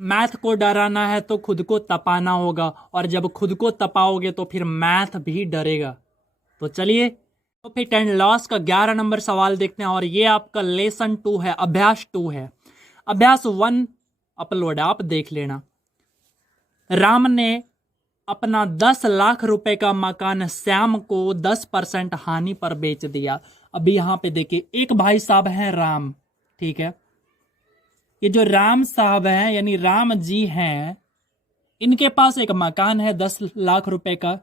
Math को डराना है तो खुद को तपाना होगा, और जब खुद को तपाओगे तो फिर मैथ भी डरेगा। तो चलिए प्रॉफिट एंड लॉस का 11 नंबर सवाल देखते हैं, और ये आपका लेसन 2 है, अभ्यास 2 है। अभ्यास 1 अपलोड है, आप देख लेना। राम ने अपना 10 लाख रुपए का मकान श्याम को 10% हानि पर बेच दिया। अभी यहां पे देखिए, एक भाई साहब हैं राम, ठीक है। ये जो राम साहब हैं यानी राम जी हैं, इनके पास एक मकान है 10 लाख रुपए का।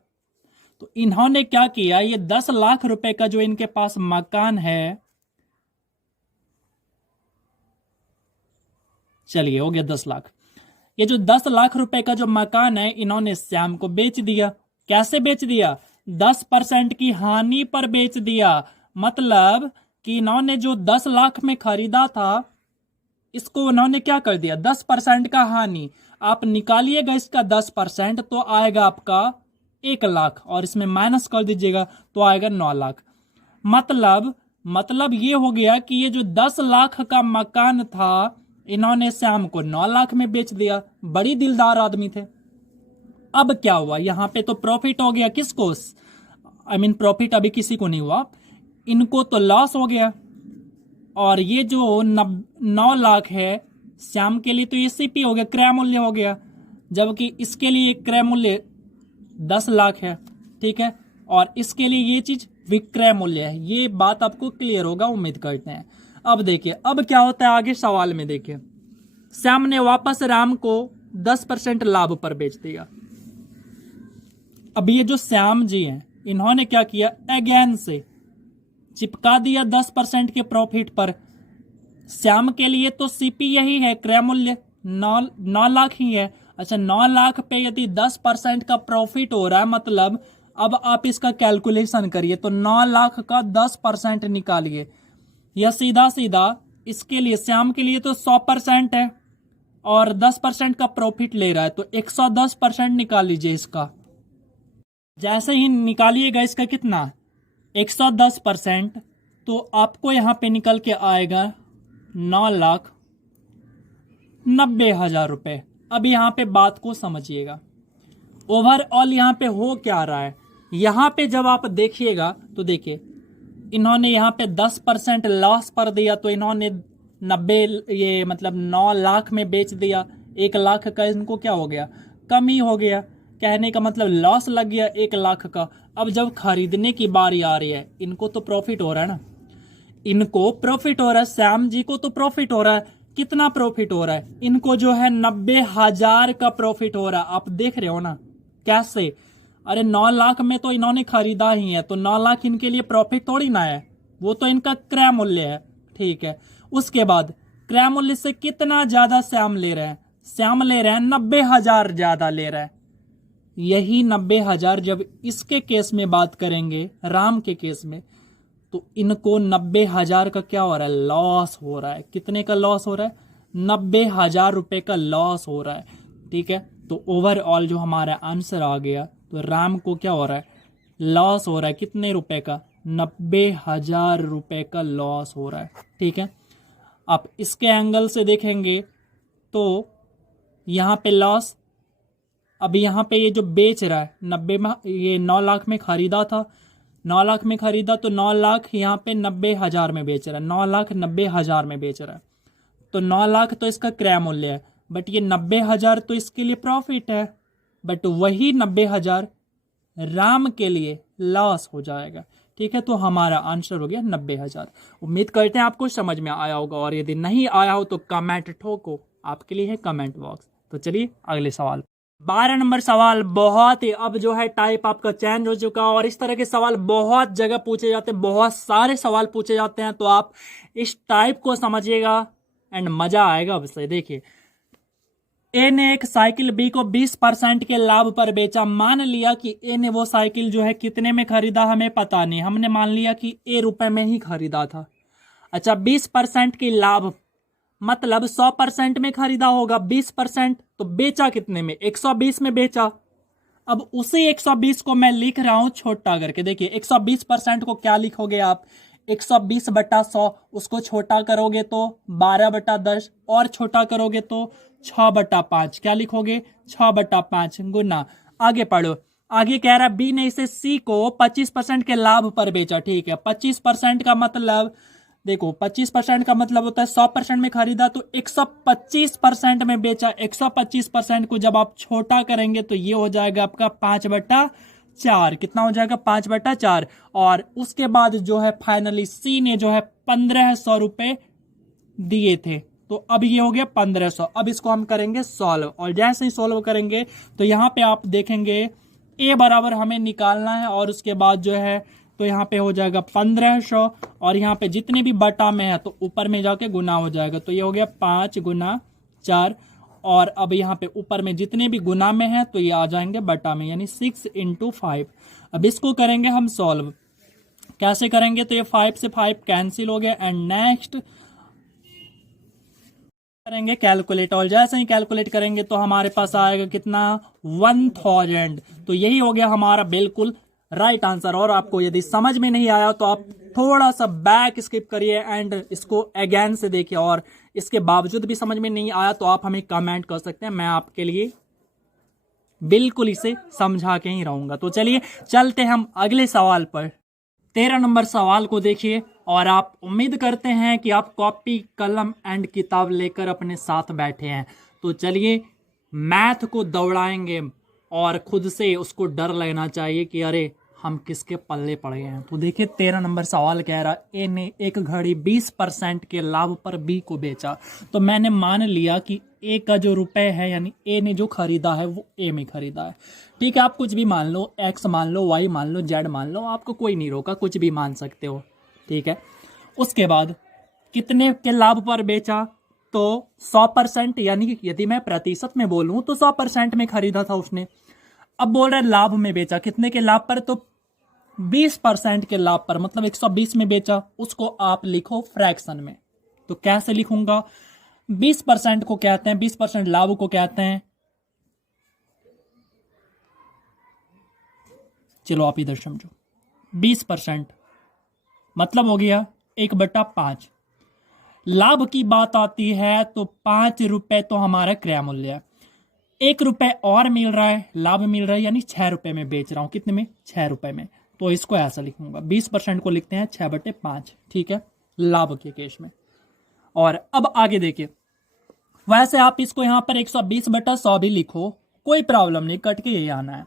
तो इन्होंने क्या किया, ये 10 लाख रुपए का जो इनके पास मकान है, चलिए हो गया 10 लाख। ये जो 10 लाख रुपए का जो मकान है, इन्होंने श्याम को बेच दिया। कैसे बेच दिया? 10% की हानि पर बेच दिया। मतलब कि इन्होंने जो 10 लाख में खरीदा था, इसको उन्होंने क्या कर दिया, 10% का हानि। आप निकालिएगा इसका 10%, तो आएगा आपका 1 लाख, और इसमें माइनस कर दीजिएगा तो आएगा 9 लाख। मतलब ये हो गया कि ये जो 10 लाख का मकान था, इन्होंने श्याम को 9 लाख में बेच दिया। बड़ी दिलदार आदमी थे। अब क्या हुआ, यहां पे तो प्रॉफिट हो गया किसको, प्रॉफिट अभी किसी को नहीं हुआ, इनको तो लॉस हो गया। और ये जो 9 लाख है श्याम के लिए, तो ये सीपी हो गया, क्रय मूल्य हो गया, जबकि इसके लिए क्रय मूल्य 10 लाख है, ठीक है। और इसके लिए ये चीज विक्रय मूल्य है। ये बात आपको क्लियर होगा, उम्मीद करते हैं। अब देखिए, अब क्या होता है आगे सवाल में, देखिए श्याम ने वापस राम को 10% लाभ पर बेच दिया। अब ये जो श्याम जी हैं, इन्होंने क्या किया, अगेन से चिपका दिया 10% के प्रॉफिट पर। श्याम के लिए तो सीपी यही है, क्रय मूल्य 9 लाख ही है। अच्छा, 9 लाख पे यदि 10% का प्रॉफिट हो रहा है, मतलब अब आप इसका कैलकुलेशन करिए, तो 9 लाख का 10% निकालिए, या सीधा सीधा इसके लिए श्याम के लिए तो 100% है, और 10% का प्रॉफिट ले रहा है, तो 110% निकाल लीजिए इसका। जैसे ही निकालिएगा इसका कितना, 110%, तो आपको यहां पे निकल के आएगा 9,90,000 रुपए। अब यहां पे बात को समझिएगा, ओवरऑल यहां पे हो क्या रहा है। यहां पे जब आप देखिएगा तो देखिए, इन्होंने यहां पे 10% लॉस पर दिया, तो इन्होंने 9 लाख में बेच दिया। 1 लाख का इनको क्या हो गया, कम ही हो गया। कहने का मतलब लॉस लग गया 1 लाख का। अब जब खरीदने की बारी आ रही है, इनको तो प्रॉफिट हो रहा है ना, इनको प्रॉफिट हो रहा है, श्याम जी को तो प्रॉफिट हो रहा है। कितना प्रॉफिट हो रहा है, इनको जो है 90,000 का प्रॉफिट हो रहा है। आप देख रहे हो ना कैसे, अरे 9 लाख में तो इन्होंने खरीदा ही है, तो 9 लाख इनके लिए प्रॉफिट थोड़ी ना है, वो तो इनका क्रय मूल्य है, ठीक है। उसके बाद क्रय मूल्य से कितना ज्यादा श्याम ले रहे हैं, श्याम ले रहे हैं 90,000 ज्यादा ले रहे हैं। यही 90,000 जब इसके केस में बात करेंगे, राम के केस में, तो इनको 90,000 का क्या हो रहा है, लॉस हो रहा है। कितने का लॉस हो रहा है, 90,000 रुपए का लॉस हो रहा है, ठीक है। तो ओवरऑल जो हमारा आंसर आ गया, तो राम को क्या हो रहा है, लॉस हो रहा है। कितने रुपए का, 90,000 रुपए का लॉस हो रहा है, ठीक है। आप इसके एंगल से देखेंगे तो यहाँ पे लॉस, अब यहाँ पे ये जो बेच रहा है 90 में, ये 9 लाख में खरीदा था, 9 लाख में खरीदा, तो 9 लाख यहाँ पे 90,000 में बेच रहा है, 9,90,000 में बेच रहा है। तो 9 लाख तो इसका क्रय मूल्य है, बट ये 90,000 तो इसके लिए प्रॉफिट है, बट वही 90,000 राम के लिए लॉस हो जाएगा, ठीक है। तो हमारा आंसर हो गया 90,000। उम्मीद करते हैं आपको समझ में आया होगा, और यदि नहीं आया हो तो कमेंट ठोको, आपके लिए है कमेंट बॉक्स। तो चलिए अगले सवाल, 12 नंबर सवाल। बहुत ही अब जो है टाइप आपका चेंज हो चुका है, और इस तरह के सवाल बहुत जगह पूछे जाते हैं, बहुत सारे सवाल पूछे जाते हैं, तो आप इस टाइप को समझिएगा एंड मजा आएगा। अब से देखिए, ए ने एक साइकिल बी को 20% के लाभ पर बेचा। मान लिया कि ए ने वो साइकिल जो है कितने में खरीदा, हमें पता नहीं, हमने मान लिया कि ए रुपए में ही खरीदा था। अच्छा, 20% की लाभ मतलब 100% में खरीदा होगा, 20%, तो बेचा कितने में, 120 में बेचा। अब उसी 120 को मैं लिख रहा हूं छोटा करके। देखिए 120% को क्या लिखोगे आप, 120/100, उसको छोटा करोगे तो 12/10, और छोटा करोगे तो 6/5। क्या लिखोगे? 6/5 गुना। आगे पढ़ो। आगे कह रहा है बी ने इसे सी को 25% के लाभ पर बेचा। ठीक है, 25% का मतलब देखो, 25% का मतलब होता है 100% में खरीदा तो 125% में बेचा। 125% को जब आप छोटा करेंगे तो ये हो जाएगा आपका 5/4। कितना हो जाएगा? 5/4। और उसके बाद जो है फाइनली सी ने जो है 1500 रुपए दिए थे, तो अब ये हो गया 1500। अब इसको हम करेंगे सॉल्व, और जैसे ही सॉल्व करेंगे तो यहाँ पे आप देखेंगे ए बराबर हमें निकालना है, और उसके बाद जो है तो यहाँ पे हो जाएगा 1500, और यहाँ पे जितने भी बटा में है तो ऊपर में जाके गुना हो जाएगा। तो ये हो गया 5×4, और अब यहाँ पे ऊपर में जितने भी गुना में है तो ये आ जाएंगे बटा में, यानी 6×5। अब इसको करेंगे हम सॉल्व। कैसे करेंगे? तो ये 5 से 5 कैंसिल हो गया, एंड नेक्स्ट करेंगे कैलकुलेट, और जैसे ही कैलकुलेट करेंगे तो हमारे पास आएगा कितना? 1000। तो यही हो गया हमारा बिल्कुल राइट आंसर। और आपको यदि समझ में नहीं आया तो आप थोड़ा सा बैक स्किप करिए एंड इसको अगेन से देखिए, और इसके बावजूद भी समझ में नहीं आया तो आप हमें कमेंट कर सकते हैं, मैं आपके लिए बिल्कुल इसे समझा के ही रहूंगा। तो चलिए चलते हम अगले सवाल पर। 13 नंबर सवाल को देखिए, और आप उम्मीद करते हैं कि आप कॉपी कलम एंड किताब लेकर अपने साथ बैठे हैं। तो चलिए मैथ को दौड़ाएंगे, और खुद से उसको डर लगना चाहिए कि अरे हम किसके पल्ले पड़ गए हैं। तो देखिए 13 नंबर सवाल कह रहा है ए ने एक घड़ी 20% के लाभ पर बी को बेचा। तो मैंने मान लिया कि ए का जो रुपए है, यानी ए ने जो खरीदा है वो ए में खरीदा है। ठीक है, आप कुछ भी मान लो, एक्स मान लो, वाई मान लो, जेड मान लो, आपको कोई नहीं रोका, कुछ भी मान सकते हो। ठीक है, उसके बाद कितने के लाभ पर बेचा? तो 100%, यानी कि यदि मैं प्रतिशत में बोलूं तो 100% में खरीदा था उसने। अब बोल रहे लाभ में बेचा, कितने के लाभ पर? तो 20% के लाभ पर, मतलब 120 में बेचा। उसको आप लिखो फ्रैक्शन में। तो कैसे लिखूंगा? 20% को कहते हैं, 20% लाभ को कहते हैं, चलो आप इधर समझो, 20% मतलब हो गया 1/5। लाभ की बात आती है तो 5 रुपए तो हमारा क्रय मूल्य है, 1 रुपए और मिल रहा है, लाभ मिल रहा है, यानी 6 रुपए में बेच रहा हूं। कितने में? 6 रुपए में। तो इसको ऐसा लिखूंगा, 20% को लिखते हैं 6/5। ठीक है, लाभ के केस में। और अब आगे देखिए, वैसे आप इसको यहां पर 120/100 भी लिखो, कोई प्रॉब्लम नहीं, कट के ये आना है।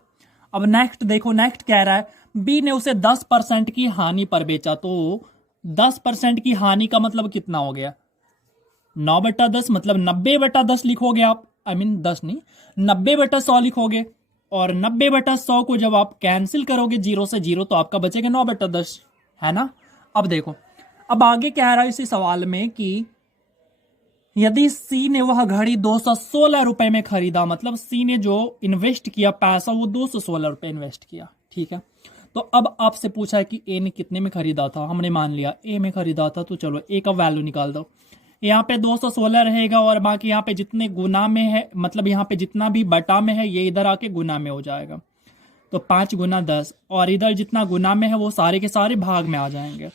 अब नेक्स्ट देखो, नेक्स्ट कह रहा है बी ने उसे 10% की हानि पर बेचा। तो 10% की हानि का मतलब कितना हो गया? 9/10, मतलब 90/10 लिखोगे आप। आई मीन 10 नहीं, 90/100 लिखोगे। और 90/100 को जब आप कैंसिल करोगे 0 से 0 तो आपका बचेगा 9/10, है ना। अब देखो, अब आगे कह रहा है इसी सवाल में कि यदि सी ने वह घड़ी 216 रुपए में खरीदा, मतलब सी ने जो इन्वेस्ट किया पैसा वो 216 रुपए इन्वेस्ट किया। ठीक है, तो अब आपसे पूछा है कि ए ने कितने में खरीदा था। हमने मान लिया ए में खरीदा था, तो चलो ए का वैल्यू निकाल दो। यहाँ पे 216 रहेगा, और बाकी यहाँ पे जितने गुना में है, मतलब यहाँ पे जितना भी बटा में है ये इधर आके गुना में हो जाएगा। तो 5×10, और इधर जितना गुना में है वो सारे के सारे भाग में आ जाएंगे,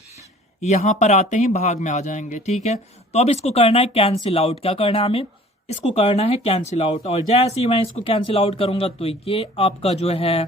यहाँ पर आते ही भाग में आ जाएंगे। ठीक है, तो अब इसको करना है कैंसिल आउट। क्या करना है हमें? इसको करना है कैंसिल आउट। और जैसे ही मैं इसको कैंसिल आउट करूंगा तो ये आपका जो है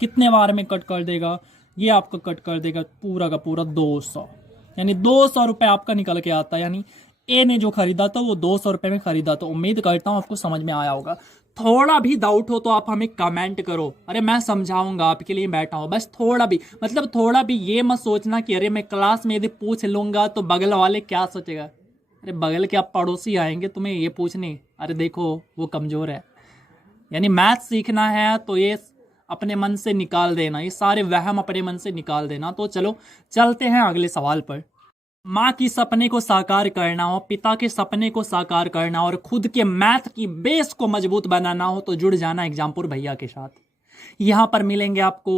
कितने बार में कट कर देगा? ये आपका कट कर देगा पूरा का पूरा 200, यानी 200 रुपए आपका निकल के आता है। यानी ए ने जो खरीदा था वो 200 रुपए में खरीदा। तो उम्मीद करता हूं आपको समझ में आया होगा। थोड़ा भी डाउट हो तो आप हमें कमेंट करो, अरे मैं समझाऊंगा, आपके लिए बैठा हूं। बस थोड़ा भी, मतलब थोड़ा भी ये मत सोचना कि अरे मैं क्लास में यदि पूछ लूंगा तो बगल वाले क्या सोचेगा। अरे बगल के आप पड़ोसी आएंगे तुम्हें ये पूछने, अरे देखो वो कमजोर है। यानी मैथ सीखना है तो ये अपने मन से निकाल देना, ये सारे वहम अपने मन से निकाल देना। तो चलो चलते हैं अगले सवाल पर। माँ की सपने को साकार करना हो, पिता के सपने को साकार करना और खुद के मैथ की बेस को मजबूत बनाना हो तो जुड़ जाना एग्जामपुर भैया के साथ। यहाँ पर मिलेंगे आपको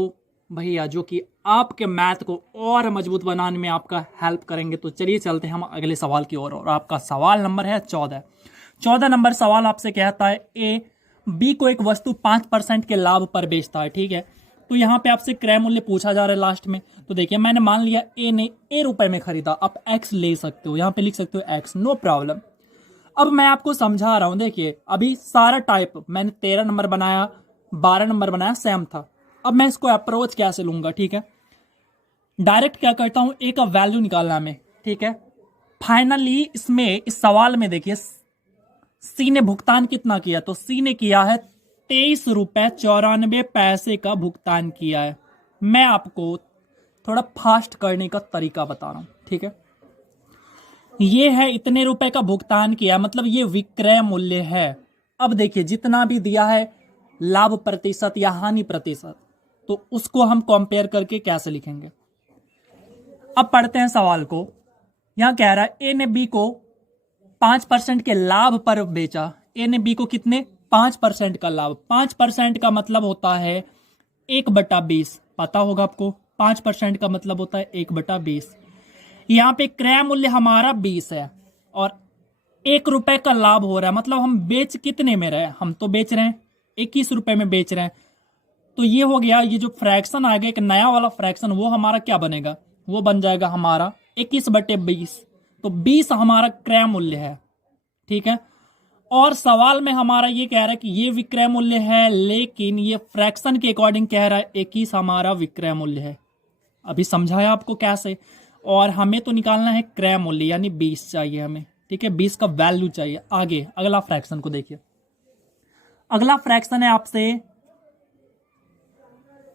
भैया जो कि आपके मैथ को और मजबूत बनाने में आपका हेल्प करेंगे। तो चलिए चलते हैं हम अगले सवाल की ओर। और आपका सवाल नंबर है 14। 14 नंबर सवाल आपसे कहता है ए बी को एक वस्तु 5% के लाभ पर बेचता है। ठीक है, तो यहाँ पे आपसे क्रय मूल्य पूछा जा रहा है लास्ट में। तो देखिए मैंने मान लिया ए ने ए रुपए में खरीदा, आप एक्स ले सकते हो, यहाँ पे लिख सकते हो एक्स, नो प्रॉब्लम। अब मैं आपको समझा रहा हूं, देखिए अभी सारा टाइप मैंने 13 नंबर बनाया, 12 नंबर बनाया, सेम था। अब मैं इसको अप्रोच कैसे लूंगा, ठीक है। डायरेक्ट क्या करता हूं, ए का वैल्यू निकालना हमें, ठीक है। फाइनली इसमें इस सवाल में देखिए सी ने भुगतान कितना किया, तो सी ने किया है 23 रुपए 94 पैसे का भुगतान किया है। मैं आपको थोड़ा फास्ट करने का तरीका बता रहा हूं, ठीक है। ये है इतने रुपए का भुगतान किया, मतलब ये विक्रय मूल्य है। अब देखिए जितना भी दिया है लाभ प्रतिशत या हानि प्रतिशत, तो उसको हम कंपेयर करके कैसे लिखेंगे। अब पढ़ते हैं सवाल को। यहां कह रहा है ए ने बी को 5% के लाभ पर बेचा। ए ने बी को कितने, 5% का लाभ। 5% का मतलब होता है 1/20, पता होगा आपको। 5% का मतलब होता है 1/20। यहां पे क्रय मूल्य हमारा 20 है और 1 रुपए का लाभ हो रहा है, मतलब हम बेच कितने में रहे, हम तो बेच रहे हैं 21 रुपए में बेच रहे हैं। तो ये हो गया, ये जो फ्रैक्शन आ गया एक नया वाला फ्रैक्शन, वो हमारा क्या बनेगा, वो बन जाएगा हमारा 21/20। तो 20 हमारा क्रय मूल्य है, ठीक है। और सवाल में हमारा ये कह रहा है कि ये विक्रय मूल्य है, लेकिन ये फ्रैक्शन के अकॉर्डिंग कह रहा है 21 हमारा विक्रय मूल्य है। अभी समझाया आपको कैसे। और हमें तो निकालना है क्रय मूल्य, यानी 20 चाहिए हमें, ठीक है। 20 का वैल्यू चाहिए। आगे अगला फ्रैक्शन को देखिए। अगला फ्रैक्शन है आपसे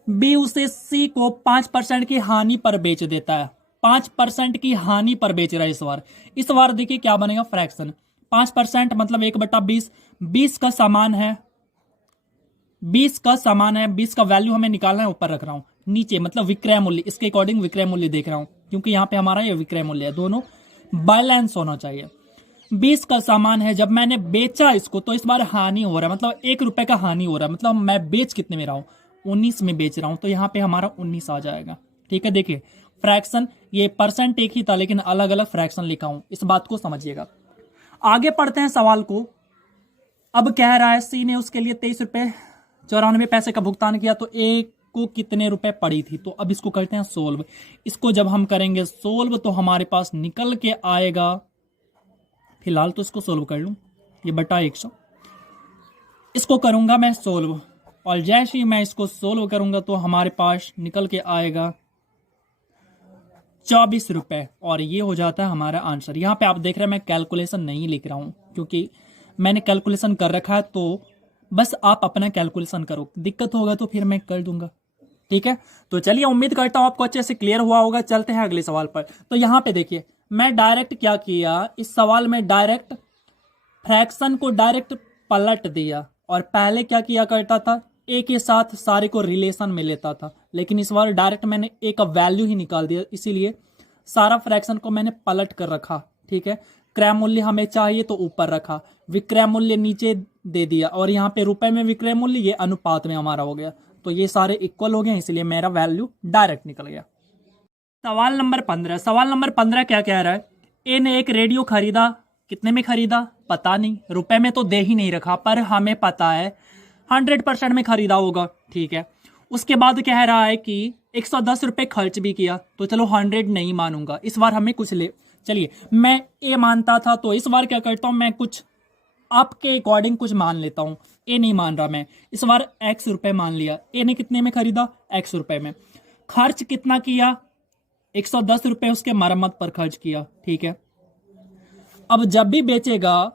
बी उसे सी को 5% की हानि पर बेच देता है। 5% की हानि पर बेच रहा है इस बार देखिए क्या बनेगा फ्रैक्शन। 5% मतलब 1/20। 20 का समान है, 20 का समान है। 20 का वैल्यू हमें निकालना है, ऊपर रख रहा हूं, नीचे मतलब विक्रय मूल्य, इसके अकॉर्डिंग विक्रय मूल्य देख रहा हूं, क्योंकि यहां पे हमारा ये विक्रय मूल्य है, दोनों बैलेंस होना चाहिए। 20 का सामान है, जब मैंने बेचा इसको तो इस बार हानि हो रहा है, मतलब 1 रुपए का हानि हो रहा है, मतलब मैं बेच कितने में रहा हूं, 19 में बेच रहा हूं, तो यहां पे हमारा 19 आ जाएगा, ठीक है। देखिए फ्रैक्शन, ये परसेंट एक ही था लेकिन अलग अलग फ्रैक्शन लिखा हूं, इस बात को समझिएगा। आगे पढ़ते हैं सवाल को। अब कह रहा है सी ने उसके लिए 23 रुपए 94 पैसे का भुगतान किया, तो ए को कितने रुपए पड़ी थी। तो अब इसको करते हैं सोल्व। इसको जब हम करेंगे सोल्व तो हमारे पास निकल के आएगा, फिलहाल तो इसको सोल्व कर लूं, ये बटा 100, इसको करूंगा मैं सोल्व, और जैसे ही मैं इसको सोल्व करूंगा तो हमारे पास निकल के आएगा 24 रुपए, और ये हो जाता है हमारा आंसर। यहां पे आप देख रहे हैं मैं कैलकुलेशन नहीं लिख रहा हूं, क्योंकि मैंने कैलकुलेशन कर रखा है, तो बस आप अपना कैलकुलेशन करो, दिक्कत होगा तो फिर मैं कर दूंगा, ठीक है। तो चलिए, उम्मीद करता हूं आपको अच्छे से क्लियर हुआ होगा। चलते हैं अगले सवाल पर। तो यहां पे देखिए मैं डायरेक्ट क्या किया, इस सवाल में डायरेक्ट फ्रैक्शन को डायरेक्ट पलट दिया, और पहले क्या किया करता था, ए के साथ सारे को रिलेशन में लेता था, लेकिन इस बार डायरेक्ट मैंने ए का वैल्यू ही निकाल दिया, इसीलिए सारा फ्रैक्शन को मैंने पलट कर रखा, ठीक है। क्रय मूल्य हमें चाहिए तो ऊपर रखा, विक्रय मूल्य नीचे दे दिया, और यहाँ पे रुपए में विक्रय मूल्य, ये अनुपात में हमारा हो गया, तो ये सारे इक्वल हो गए, इसलिए मेरा वैल्यू डायरेक्ट निकल गया। सवाल नंबर 15। सवाल नंबर 15 क्या कह रहा है, ए ने एक रेडियो खरीदा, कितने में खरीदा पता नहीं, रुपए में तो दे ही नहीं रखा, पर हमें पता है 100% में खरीदा होगा, ठीक है। उसके बाद कह रहा है कि 110 रुपए खर्च भी किया, तो चलो 100 नहीं मानूंगा, इस बार हमें कुछ ले, चलिए मैं ए मानता था, तो इस बार क्या करता हूं, मैं कुछ आपके अकॉर्डिंग कुछ मान लेता हूं। ए नहीं मान रहा मैं, इस बार एक्स रुपए मान लिया। ए ने कितने में खरीदा, एक्स रुपए में। खर्च कितना किया, 110 रुपए उसके मरम्मत पर खर्च किया, ठीक है। अब जब भी बेचेगा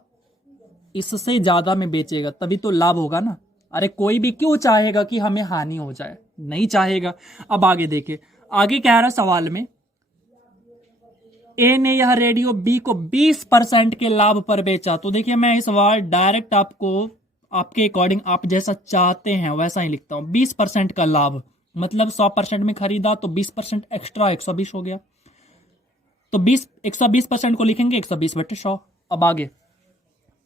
इससे ज्यादा में बेचेगा तभी तो लाभ होगा ना। अरे कोई भी क्यों चाहेगा कि हमें हानि हो जाए, नहीं चाहेगा। अब आगे देखिए, आगे कह रहा सवाल में ए ने यह रेडियो बी को 20% के लाभ पर बेचा। तो देखिए मैं इस बार डायरेक्ट आपको आपके अकॉर्डिंग आप जैसा चाहते हैं वैसा ही लिखता हूं। 20% का लाभ मतलब 100% में खरीदा तो 20% एक्स्ट्रा 120 हो गया, तो 120% को लिखेंगे 120/100। अब आगे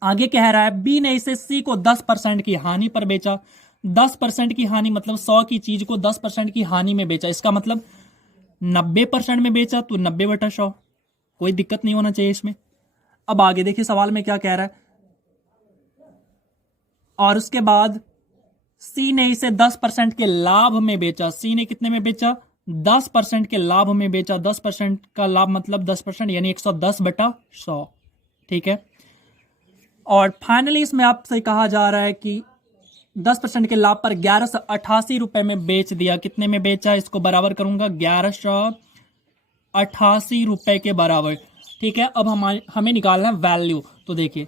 आगे कह रहा है बी ने इसे सी को 10% की हानि पर बेचा। 10% की हानि मतलब 100 की चीज को 10% की हानि में बेचा, इसका मतलब 90% में बेचा, तो 90/100। कोई दिक्कत नहीं होना चाहिए इसमें। अब आगे देखिए सवाल में क्या कह रहा है, और उसके बाद सी ने इसे 10% के लाभ में बेचा। सी ने कितने में बेचा, 10% के लाभ में बेचा। 10% का लाभ मतलब 10% यानी 110/100, ठीक है। और फाइनली इसमें आपसे कहा जा रहा है कि 10% के लाभ पर 1188 रुपए में बेच दिया। कितने में बेचा, इसको बराबर करूंगा 1188 रुपए के बराबर। ठीक है, अब हमें निकालना है वैल्यू। तो देखिए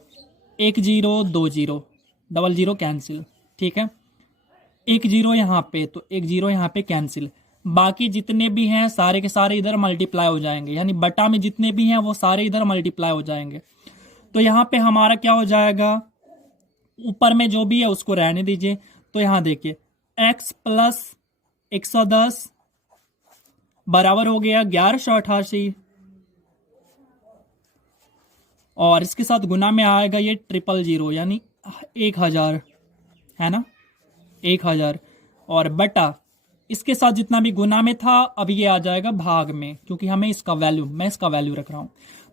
1 0 2 0 डबल 0 कैंसिल। ठीक है, 1 0 यहाँ पे, तो 1 0 यहाँ पे कैंसिल। बाकी जितने भी हैं सारे के सारे इधर मल्टीप्लाई हो जाएंगे, यानी बटा में जितने भी हैं वो सारे इधर मल्टीप्लाई हो जाएंगे। तो यहाँ पे हमारा क्या हो जाएगा, ऊपर में जो भी है उसको रहने दीजिए। तो यहाँ देखिए x प्लस 110 बराबर हो गया 1188, और इसके साथ गुना में आएगा ये 000 यानी 1000, है ना, 1000, और बटा इसके साथ जितना भी गुना में था अब ये आ जाएगा भाग में, क्योंकि हमें इसका वैल्यू, मैं इसका वैल्यू रख रहा हूं।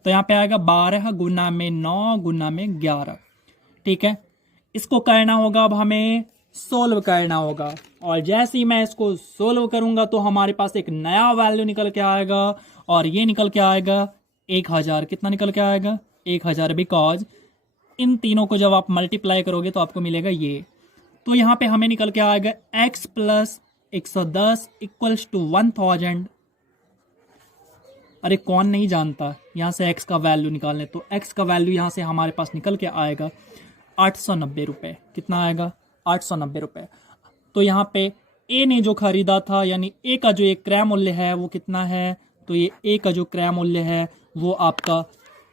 तो यहाँ पे आएगा 12 गुना में 9 गुना में 11। ठीक है, इसको करना होगा, अब हमें सोल्व करना होगा, और जैसे ही मैं इसको सोल्व करूंगा तो हमारे पास एक नया वैल्यू निकल के आएगा, और ये निकल के आएगा 1000। कितना निकल के आएगा 1000, बिकॉज इन तीनों को जब आप मल्टीप्लाई करोगे तो आपको मिलेगा ये। तो यहाँ पे हमें निकल के आएगा x प्लस 110 इक्वल्स टू 1000। अरे कौन नहीं जानता यहाँ से x का वैल्यू निकालने, तो x का वैल्यू यहाँ से हमारे पास निकल के आएगा 890 रुपये। कितना आएगा 890 रुपये। तो यहाँ पे a ने जो खरीदा था, यानी a का जो एक क्रय मूल्य है वो कितना है, तो ये a का जो क्रय मूल्य है वो आपका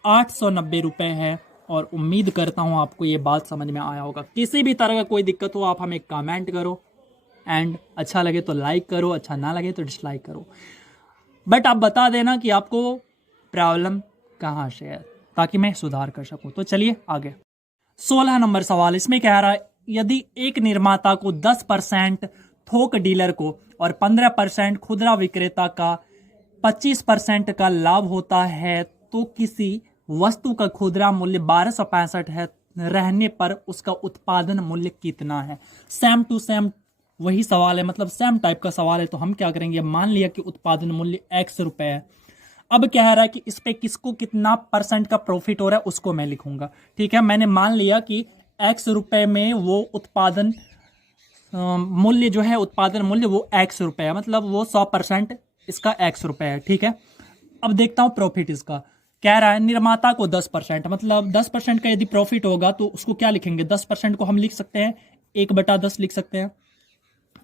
890 रुपये है। और उम्मीद करता हूँ आपको ये बात समझ में आया होगा। किसी भी तरह का कोई दिक्कत हो आप हमें कमेंट करो, एंड अच्छा लगे तो लाइक करो, अच्छा ना लगे तो डिसलाइक करो, बट आप बता देना कि आपको प्रॉब्लम कहाँ से है ताकि मैं सुधार कर सकूं। तो चलिए आगे। 16 नंबर सवाल इसमें कह रहा है, यदि एक निर्माता को 10% थोक डीलर को और 15% खुदरा विक्रेता का 25% का लाभ होता है, तो किसी वस्तु का खुदरा मूल्य 1265 है, रहने पर उसका उत्पादन मूल्य कितना है। सेम टू सेम वही सवाल है, मतलब सेम टाइप का सवाल है। तो हम क्या करेंगे, मान लिया कि उत्पादन मूल्य x रुपए है। अब कह रहा है कि इस पे किसको कितना % का प्रॉफिट हो रहा है उसको मैं लिखूंगा। ठीक है, मैंने मान लिया कि x रुपए में वो उत्पादन मूल्य जो है, उत्पादन मूल्य वो x रुपए है, मतलब वो 100% इसका x रुपए है। ठीक है, अब देखता हूं प्रॉफिट इसका। कह रहा है निर्माता को 10%, मतलब 10% का यदि प्रॉफिट होगा तो उसको क्या लिखेंगे, 10% को हम लिख सकते हैं 1/10 लिख सकते हैं।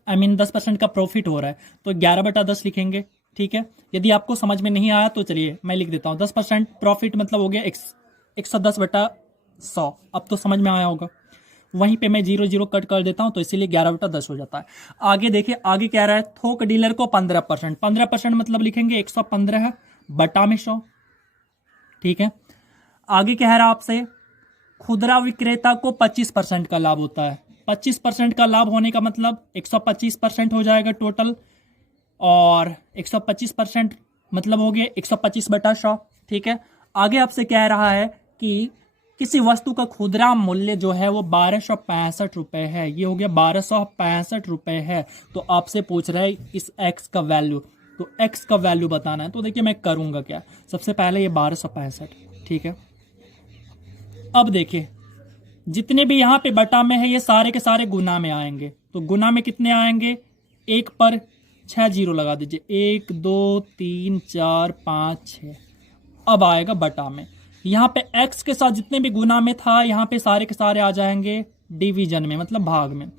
I mean 10% का प्रॉफिट हो रहा है तो 11/10 लिखेंगे। ठीक है, यदि आपको समझ में नहीं आया तो चलिए मैं लिख देता हूँ। 10% प्रॉफिट मतलब हो गया 110/100। अब तो समझ में आया होगा। वहीं पे मैं 0 कट कर देता हूँ, तो इसीलिए 11/10 हो जाता है। आगे देखिए, आगे कह रहा है थोक डीलर को 15%, 15% मतलब लिखेंगे 115 बटा में 100। ठीक है, आगे कह रहा है आपसे खुदरा विक्रेता को 25% का लाभ होता है। 25% का लाभ होने का मतलब 125% हो जाएगा टोटल, और 125% मतलब हो गया 125/100। ठीक है, आगे आपसे कह रहा है कि किसी वस्तु का खुदरा मूल्य जो है वो 1265 रुपए है। ये हो गया 1265 रुपए है। तो आपसे पूछ रहा है इस x का वैल्यू, तो x का वैल्यू बताना है। तो देखिए मैं करूंगा क्या, सबसे पहले ये 1265। ठीक है, अब देखिए जितने भी यहाँ पे बटा में है ये सारे के सारे गुना में आएंगे। तो गुना में कितने आएंगे, 1 पर 6 0 लगा दीजिए, 1 2 3 4 5 6। अब आएगा बटा में, यहाँ पे x के साथ जितने भी गुना में था यहाँ पे सारे के सारे आ जाएंगे डिवीजन में, मतलब भाग में।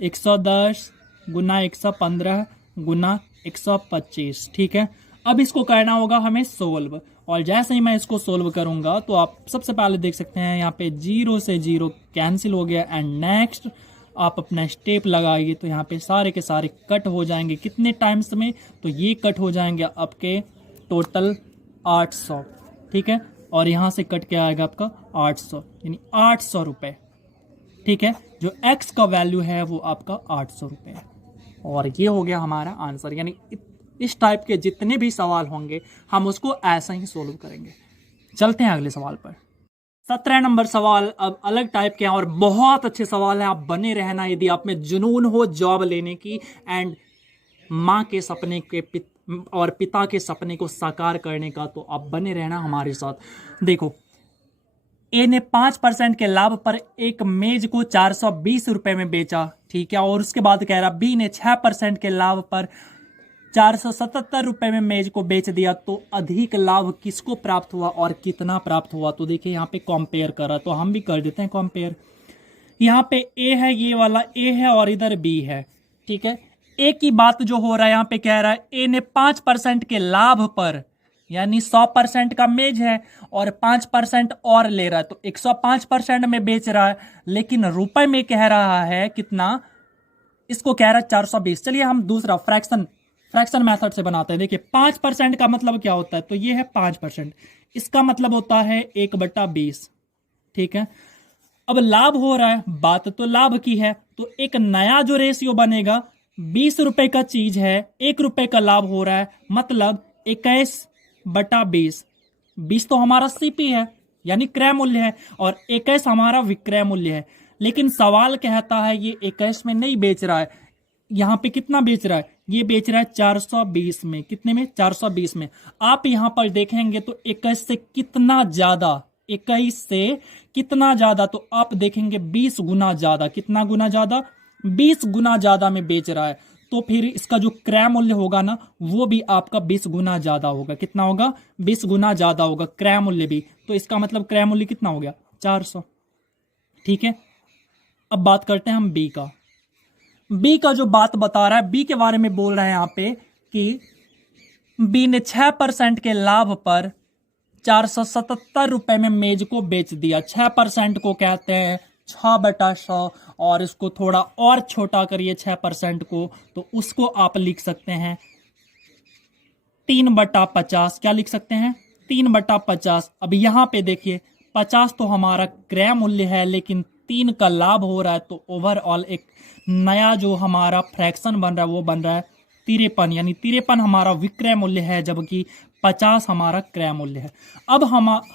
110 गुना 115 गुना 125। ठीक है, अब इसको करना होगा हमें सोल्व, और जैसे ही मैं इसको सोल्व करूंगा तो आप सबसे पहले देख सकते हैं यहाँ पे 0 से 0 कैंसिल हो गया। एंड नेक्स्ट आप अपना स्टेप लगाइए तो यहाँ पे सारे के सारे कट हो जाएंगे। कितने टाइम्स में, तो ये कट हो जाएंगे आपके टोटल 800। ठीक है, और यहाँ से कट के आएगा आपका 800, यानी 800 रुपये। ठीक है, जो x का वैल्यू है वो आपका 800 रुपये है। और ये हो गया हमारा आंसर। यानी इस टाइप के जितने भी सवाल होंगे हम उसको ऐसा ही सोल्व करेंगे। चलते हैं अगले सवाल पर। 17 नंबर सवाल अब अलग टाइप के हैं और बहुत अच्छे सवाल हैं। आप बने रहना, यदि आप में जुनून हो जॉब लेने की एंड माँ के सपने के और पिता के सपने को साकार करने का, तो आप बने रहना हमारे साथ। देखो ए ने 5% के लाभ पर एक मेज को 420 रुपए में बेचा, ठीक है, और उसके बाद कह रहा बी ने 6% के लाभ पर 477 रुपए में मेज को बेच दिया, तो अधिक लाभ किसको प्राप्त हुआ और कितना प्राप्त हुआ। तो देखिए यहाँ पे कंपेयर करा, तो हम भी कर देते हैं कंपेयर। यहाँ पे ए है, ये वाला ए है और इधर बी है, ठीक है। ए की बात जो हो रहा है यहाँ पे कह रहा है ए ने 5% के लाभ पर, यानी 100% का मेज है और 5% और ले रहा है, तो 105% में बेच रहा है, लेकिन रुपए में कह रहा है कितना, इसको कह रहा है 420। चलिए हम दूसरा फ्रैक्शन मेथड से बनाते हैं। देखिए 5% का मतलब क्या होता है, तो ये है 5%, इसका मतलब होता है 1/20, ठीक है। अब लाभ हो रहा है, बात तो लाभ की है, तो एक नया जो रेशियो बनेगा, 20 रुपए का चीज है, 1 रुपए का लाभ हो रहा है, मतलब 21/20। 20 तो हमारा सीपी है यानी क्रय मूल्य है और 21 हमारा विक्रय मूल्य है। लेकिन सवाल कहता है ये 21 में नहीं बेच रहा है, यहां पे कितना बेच रहा है, ये बेच रहा है 420 में। कितने में, 420 में। आप यहां पर देखेंगे तो 21 से कितना ज्यादा, 21 से कितना ज्यादा, तो आप देखेंगे 20 गुना ज्यादा। कितना गुना ज्यादा, 20 गुना ज्यादा में बेच रहा है, तो फिर इसका जो क्रय मूल्य होगा ना, वो भी आपका 20 गुना ज्यादा होगा। कितना होगा, 20 गुना ज्यादा होगा क्रय मूल्य भी। तो इसका मतलब क्रय मूल्य कितना हो गया, 400, ठीक है। अब बात करते हैं हम बी का। बी का जो बात बता रहा है, बी के बारे में बोल रहा है यहाँ पे कि बी ने 6% के लाभ पर 477 रुपए में मेज को बेच दिया। 6% को कहते हैं 6/100, और इसको थोड़ा और छोटा करिए 6% को, तो उसको आप लिख सकते हैं 3/50। क्या लिख सकते हैं, 3/50। अब यहां पे देखिए 50 तो हमारा क्रय मूल्य है, लेकिन 3 का लाभ हो रहा है, तो ओवरऑल एक नया जो हमारा फ्रैक्शन बन रहा है वो बन रहा है 53, यानी 53 हमारा विक्रय मूल्य है, जबकि 50 हमारा क्रय मूल्य है। अब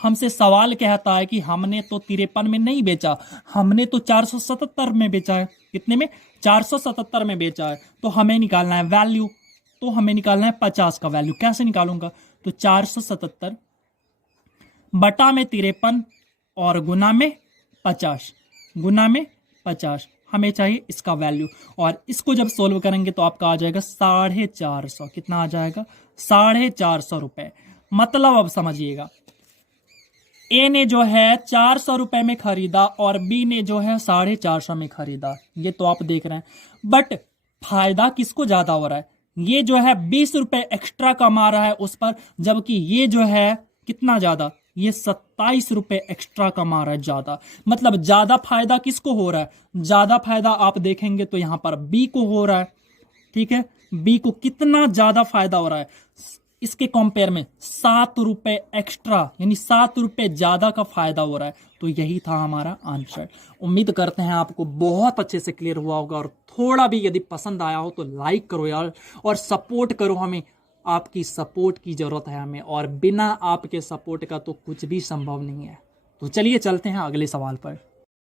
हमसे सवाल कहता है कि हमने तो 53 में नहीं बेचा, हमने तो 477 में बेचा है। कितने में, 477 में बेचा है। तो हमें निकालना है वैल्यू, तो हमें निकालना है 50 का वैल्यू। कैसे निकालूंगा, तो 477 बटा में 53 और गुना में 50, गुना में 50 हमें चाहिए इसका वैल्यू। और इसको जब सोल्व करेंगे तो आपका आ जाएगा 450। कितना आ जाएगा, 450 रुपए। मतलब अब समझिएगा, ए ने जो है 400 रुपए में खरीदा और बी ने जो है 450 में खरीदा। ये तो आप देख रहे हैं, बट फायदा किसको ज्यादा हो रहा है, ये जो है 20 रुपए एक्स्ट्रा कमा रहा है उस पर, जबकि ये जो है कितना ज्यादा, ये 27 रुपए एक्स्ट्रा कमा रहा है ज्यादा। मतलब ज्यादा फायदा किसको हो रहा है, ज्यादा फायदा आप देखेंगे तो यहां पर बी को हो रहा है, ठीक है। बी को कितना ज्यादा फायदा हो रहा है, इसके कंपेयर में 7 रुपए एक्स्ट्रा, यानी 7 रुपए ज्यादा का फायदा हो रहा है। तो यही था हमारा आंसर। उम्मीद करते हैं आपको बहुत अच्छे से क्लियर हुआ होगा, और थोड़ा भी यदि पसंद आया हो तो लाइक करो यार, और सपोर्ट करो हमें। आपकी सपोर्ट की जरूरत है हमें, और बिना आपके सपोर्ट का तो कुछ भी संभव नहीं है। तो चलिए चलते हैं अगले सवाल पर।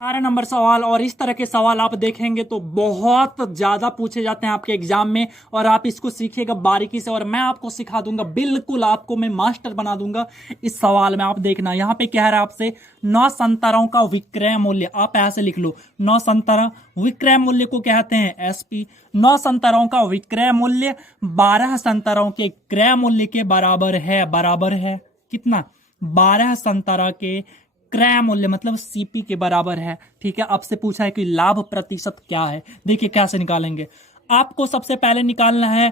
18 नंबर सवाल, और इस तरह के सवाल आप देखेंगे तो बहुत ज्यादा पूछे जाते हैं आपके एग्जाम में, और आप इसको सीखिएगा बारीकी से, और मैं आपको सिखा दूंगा, बिल्कुल आपको मैं मास्टर बना दूंगा इस सवाल में। आप देखना, यहाँ पे कह रहा है आपसे 9 संतरों का विक्रय मूल्य, आप ऐसे लिख लो 9 संतरा, विक्रय मूल्य को कहते हैं एसपी। 9 संतरों का विक्रय मूल्य 12 संतरों के क्रय मूल्य के बराबर है। बराबर है कितना, 12 संतरा के क्रय मूल्य मतलब सीपी के बराबर है, ठीक है। आपसे पूछा है कि लाभ प्रतिशत क्या है। देखिए कैसे निकालेंगे, आपको सबसे पहले निकालना है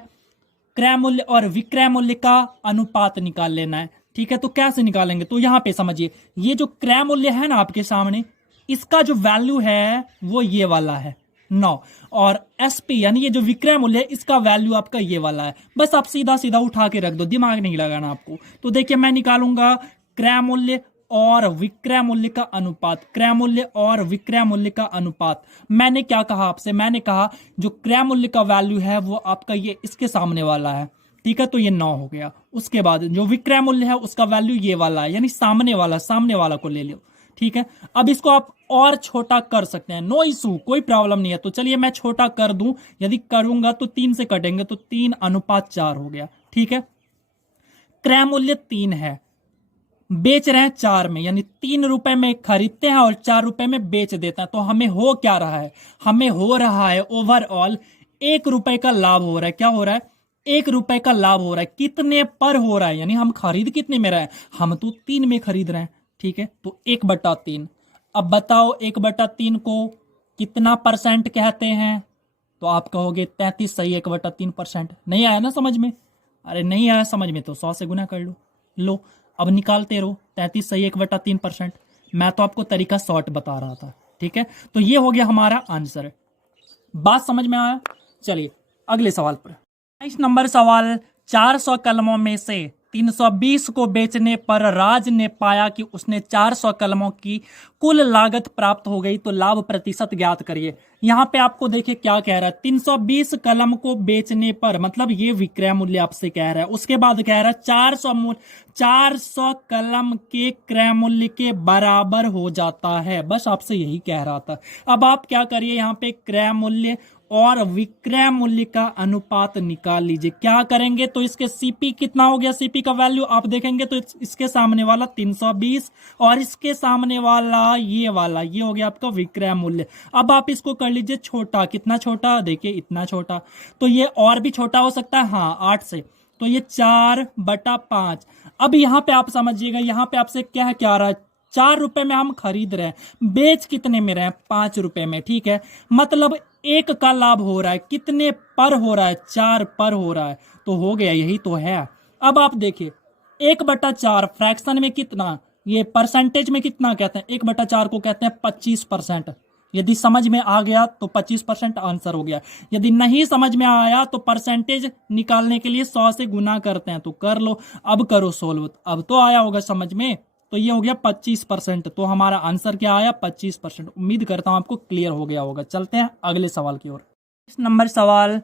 क्रय मूल्य और विक्रय मूल्य का अनुपात निकाल लेना है, ठीक है। तो कैसे निकालेंगे, तो यहां पे समझिए, ये जो क्रय मूल्य है ना आपके सामने, इसका जो वैल्यू है वो ये वाला है 9, और एसपी यानी ये जो विक्रय मूल्य है इसका वैल्यू आपका ये वाला है। बस आप सीधा सीधा उठा के रख दो, दिमाग नहीं लगाना आपको। तो देखिए मैं निकालूंगा क्रय मूल्य और विक्रय मूल्य का अनुपात, क्रय मूल्य और विक्रय मूल्य का अनुपात। मैंने क्या कहा आपसे, मैंने कहा जो क्रय मूल्य का वैल्यू है वो आपका ये इसके सामने वाला है, ठीक है। तो ये 9 हो गया। उसके बाद जो विक्रय मूल्य है उसका वैल्यू ये वाला है, यानी सामने वाला को ले लो, ठीक है। अब इसको आप और छोटा कर सकते हैं, नो इशू, कोई प्रॉब्लम नहीं है। तो चलिए मैं छोटा कर दूं, यदि करूंगा तो 3 से कटेंगे, तो 3:4 हो गया, ठीक है। क्रय मूल्य 3 है, बेच रहे हैं 4 में, यानी 3 रुपए में खरीदते हैं और 4 रुपए में बेच देते हैं। तो हमें हो क्या रहा है, हमें हो रहा है ओवरऑल 1 रुपए का लाभ हो रहा है। क्या हो रहा है, 1 रुपए का लाभ हो रहा है। कितने पर हो रहा है, यानी हम खरीद कितने में रहे हैं, हम तो 3 में खरीद रहे हैं, ठीक है। तो 1/3। अब बताओ 1/3 को कितना परसेंट कहते हैं, तो आप कहोगे 33 सही 1/3%। नहीं आया ना समझ में, अरे नहीं आया समझ में तो 100 से गुना कर लो। लो अब निकालते रहो, 33 सही 1/3%। मैं तो आपको तरीका शॉर्ट बता रहा था, ठीक है। तो ये हो गया हमारा आंसर। बात समझ में आया। चलिए अगले सवाल पर। 22 नंबर सवाल, 400 कलमों में से 320 को बेचने पर राज ने पाया कि उसने 400 कलमों की कुल लागत प्राप्त हो गई, तो लाभ प्रतिशत ज्ञात करिए। यहां पे आपको देखिए क्या कह रहा है, 320 कलम को बेचने पर, मतलब ये विक्रय मूल्य आपसे कह रहा है। उसके बाद कह रहा है 400 कलम के क्रय मूल्य के बराबर हो जाता है। बस आपसे यही कह रहा था। अब आप क्या करिए, यहाँ पे क्रय मूल्य और विक्रय मूल्य का अनुपात निकाल लीजिए। क्या करेंगे, तो इसके सीपी कितना हो गया, सीपी का वैल्यू आप देखेंगे तो इसके सामने वाला 320 और इसके सामने वाला ये वाला, ये हो गया आपका विक्रय मूल्य। अब आप इसको कर लीजिए छोटा, कितना छोटा, देखिए इतना छोटा। तो ये और भी छोटा हो सकता है, हाँ 8 से, तो ये 4/5। अब यहां पे आप समझिएगा, यहां पे आपसे क्या आ रहा है, 4 रुपए में हम खरीद रहे हैं, बेच कितने में रहे हैं, 5 रुपए में, ठीक है। मतलब 1 का लाभ हो रहा है, कितने पर हो रहा है, 4 पर हो रहा है। तो हो गया, यही तो है। अब आप देखिए 1/4 फ्रैक्शन में कितना, ये परसेंटेज में कितना कहते हैं, 1/4 को कहते हैं 25%। यदि समझ में आ गया तो 25% आंसर हो गया। यदि नहीं समझ में आया तो परसेंटेज निकालने के लिए 100 से गुना करते हैं, तो कर लो। अब करो सोल्व, अब तो आया होगा समझ में। तो ये हो गया 25%। तो हमारा आंसर क्या आया, 25%। उम्मीद करता हूं आपको क्लियर हो गया होगा। चलते हैं अगले सवाल की ओर। इस नंबर सवाल,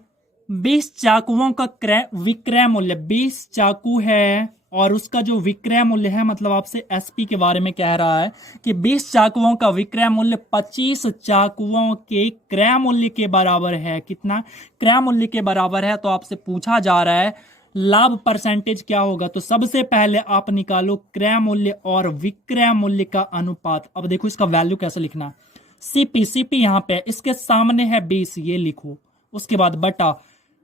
20 चाकुओं का विक्रय मूल्य, 20 चाकू है और उसका जो विक्रय मूल्य है, मतलब आपसे एसपी के बारे में कह रहा है कि 20 चाकुओं का विक्रय मूल्य 25 चाकुओं के क्रय मूल्य के बराबर है। कितना क्रय मूल्य के बराबर है, तो आपसे पूछा जा रहा है लाभ परसेंटेज क्या होगा। तो सबसे पहले आप निकालो क्रय मूल्य और विक्रय मूल्य का अनुपात। अब देखो इसका वैल्यू कैसे लिखना, सीपी यहां पे इसके सामने है 20, ये लिखो। उसके बाद बटा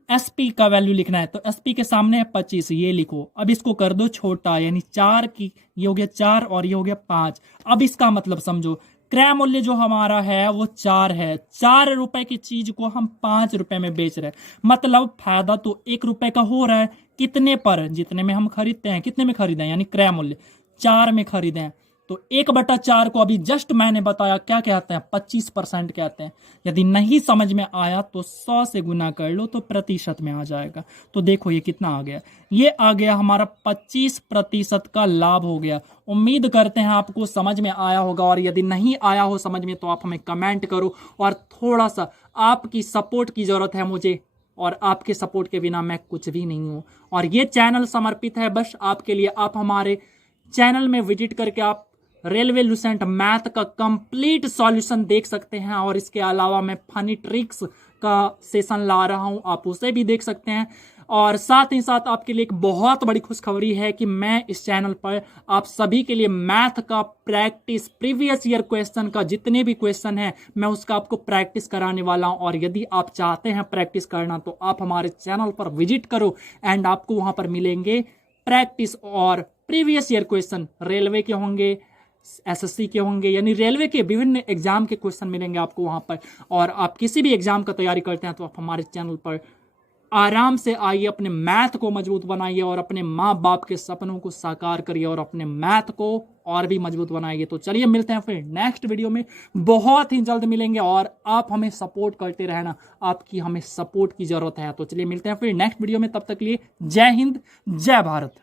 एसपी का वैल्यू लिखना है, तो एसपी के सामने है 25, ये लिखो। अब इसको कर दो छोटा, यानी 4 की, ये हो गया 4 और ये हो गया 5। अब इसका मतलब समझो, क्रय मूल्य जो हमारा है वो 4 है, 4 रुपए की चीज को हम 5 रुपए में बेच रहे हैं, मतलब फायदा तो 1 रुपए का हो रहा है। कितने पर, जितने में हम खरीदते हैं, कितने में खरीदे हैं, यानी क्रय मूल्य 4 में खरीदे हैं। तो 1/4 को अभी जस्ट मैंने बताया क्या कहते हैं, 25% कहते हैं। यदि नहीं समझ में आया तो 100 से गुना कर लो, तो प्रतिशत में आ जाएगा। तो देखो ये कितना आ गया, ये आ गया हमारा 25% का लाभ हो गया। उम्मीद करते हैं आपको समझ में आया होगा, और यदि नहीं आया हो समझ में तो आप हमें कमेंट करो। और थोड़ा सा आपकी सपोर्ट की जरूरत है मुझे, और आपके सपोर्ट के बिना मैं कुछ भी नहीं हूं। और ये चैनल समर्पित है बस आपके लिए। आप हमारे चैनल में विजिट करके आप रेलवे लुसेंट मैथ का कंप्लीट सॉल्यूशन देख सकते हैं, और इसके अलावा मैं फनी ट्रिक्स का सेशन ला रहा हूं, आप उसे भी देख सकते हैं। और साथ ही साथ आपके लिए एक बहुत बड़ी खुशखबरी है कि मैं इस चैनल पर आप सभी के लिए मैथ का प्रैक्टिस, प्रीवियस ईयर क्वेश्चन का जितने भी क्वेश्चन है मैं उसका आपको प्रैक्टिस कराने वाला हूं। और यदि आप चाहते हैं प्रैक्टिस करना तो आप हमारे चैनल पर विजिट करो, एंड आपको वहां पर मिलेंगे प्रैक्टिस और प्रीवियस ईयर क्वेश्चन। रेलवे के होंगे, एसएससी के होंगे, यानी रेलवे के विभिन्न एग्जाम के क्वेश्चन मिलेंगे आपको वहां पर। और आप किसी भी एग्जाम का तैयारी करते हैं तो आप हमारे चैनल पर आराम से आइए, अपने मैथ को मजबूत बनाइए और अपने माँ बाप के सपनों को साकार करिए और अपने मैथ को और भी मजबूत बनाइए। तो चलिए मिलते हैं फिर नेक्स्ट वीडियो में, बहुत ही जल्द मिलेंगे। और आप हमें सपोर्ट करते रहना, आपकी हमें सपोर्ट की जरूरत है। तो चलिए मिलते हैं फिर नेक्स्ट वीडियो में, तब तक के लिए जय हिंद, जय भारत।